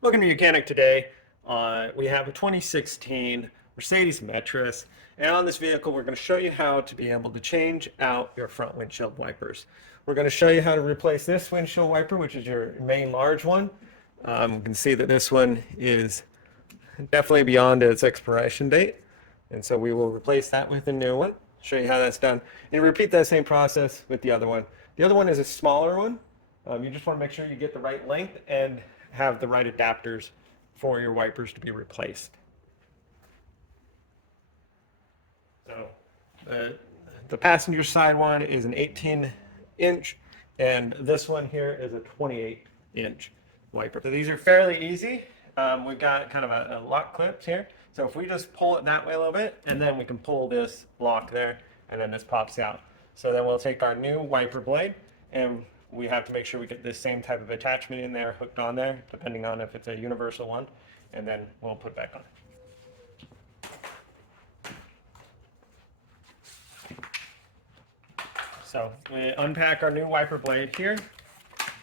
Welcome to Mechanic today. We have a 2016 Mercedes Metris, and on this vehicle we're going to show you how to be able to change out your front windshield wipers. We're going to show you how to replace this windshield wiper, which is your main large one. You can see that this one is definitely beyond its expiration date, and so we will replace that with a new one. Show you how that's done, and repeat that same process with the other one. The other one is a smaller one. You just want to make sure you get the right length and have the right adapters for your wipers to be replaced. So the passenger side one is an 18-inch, and this one here is a 28-inch wiper. So these are fairly easy. We've got kind of a lock clip here. So if we just pull it that way a little bit, and then we can pull this lock there, and then this pops out. So then we'll take our new wiper blade, and we have to make sure we get this same type of attachment in there, hooked on there, depending on if it's a universal one, and then we'll put it back on. So we unpack our new wiper blade here,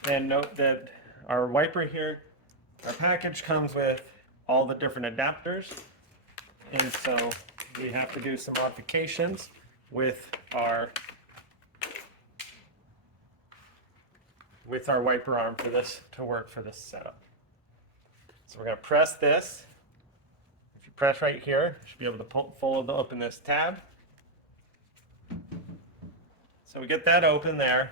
and note that our wiper here, our package comes with all the different adapters, and so we have to do some modifications with our wiper arm for this to work for this setup. So we're going to press this. If you press right here, you should be able to open this tab. So we get that open there.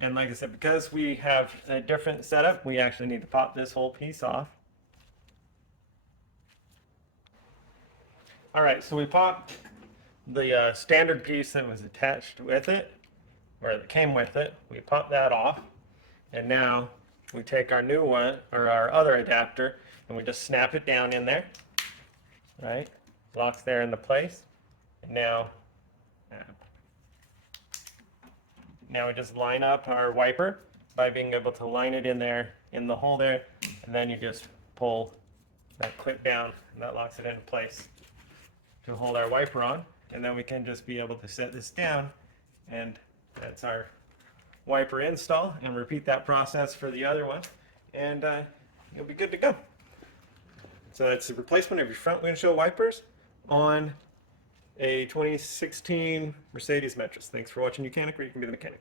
And like I said, because we have a different setup, we actually need to pop this whole piece off. All right, so we popped the standard piece that was attached with it, or that came with it. We pop that off, and now we take our new one, or our other adapter, and we just snap it down in there, right? Locks there into place. And now we just line up our wiper by being able to line it in there, in the hole there, and then you just pull that clip down, and that locks it into place to hold our wiper on. And then we can just be able to set this down, and that's our wiper install, and repeat that process for the other one, and you'll be good to go. So that's the replacement of your front windshield wipers on a 2016 Mercedes Metris. Thanks for watching Mechanic, where you can be the mechanic.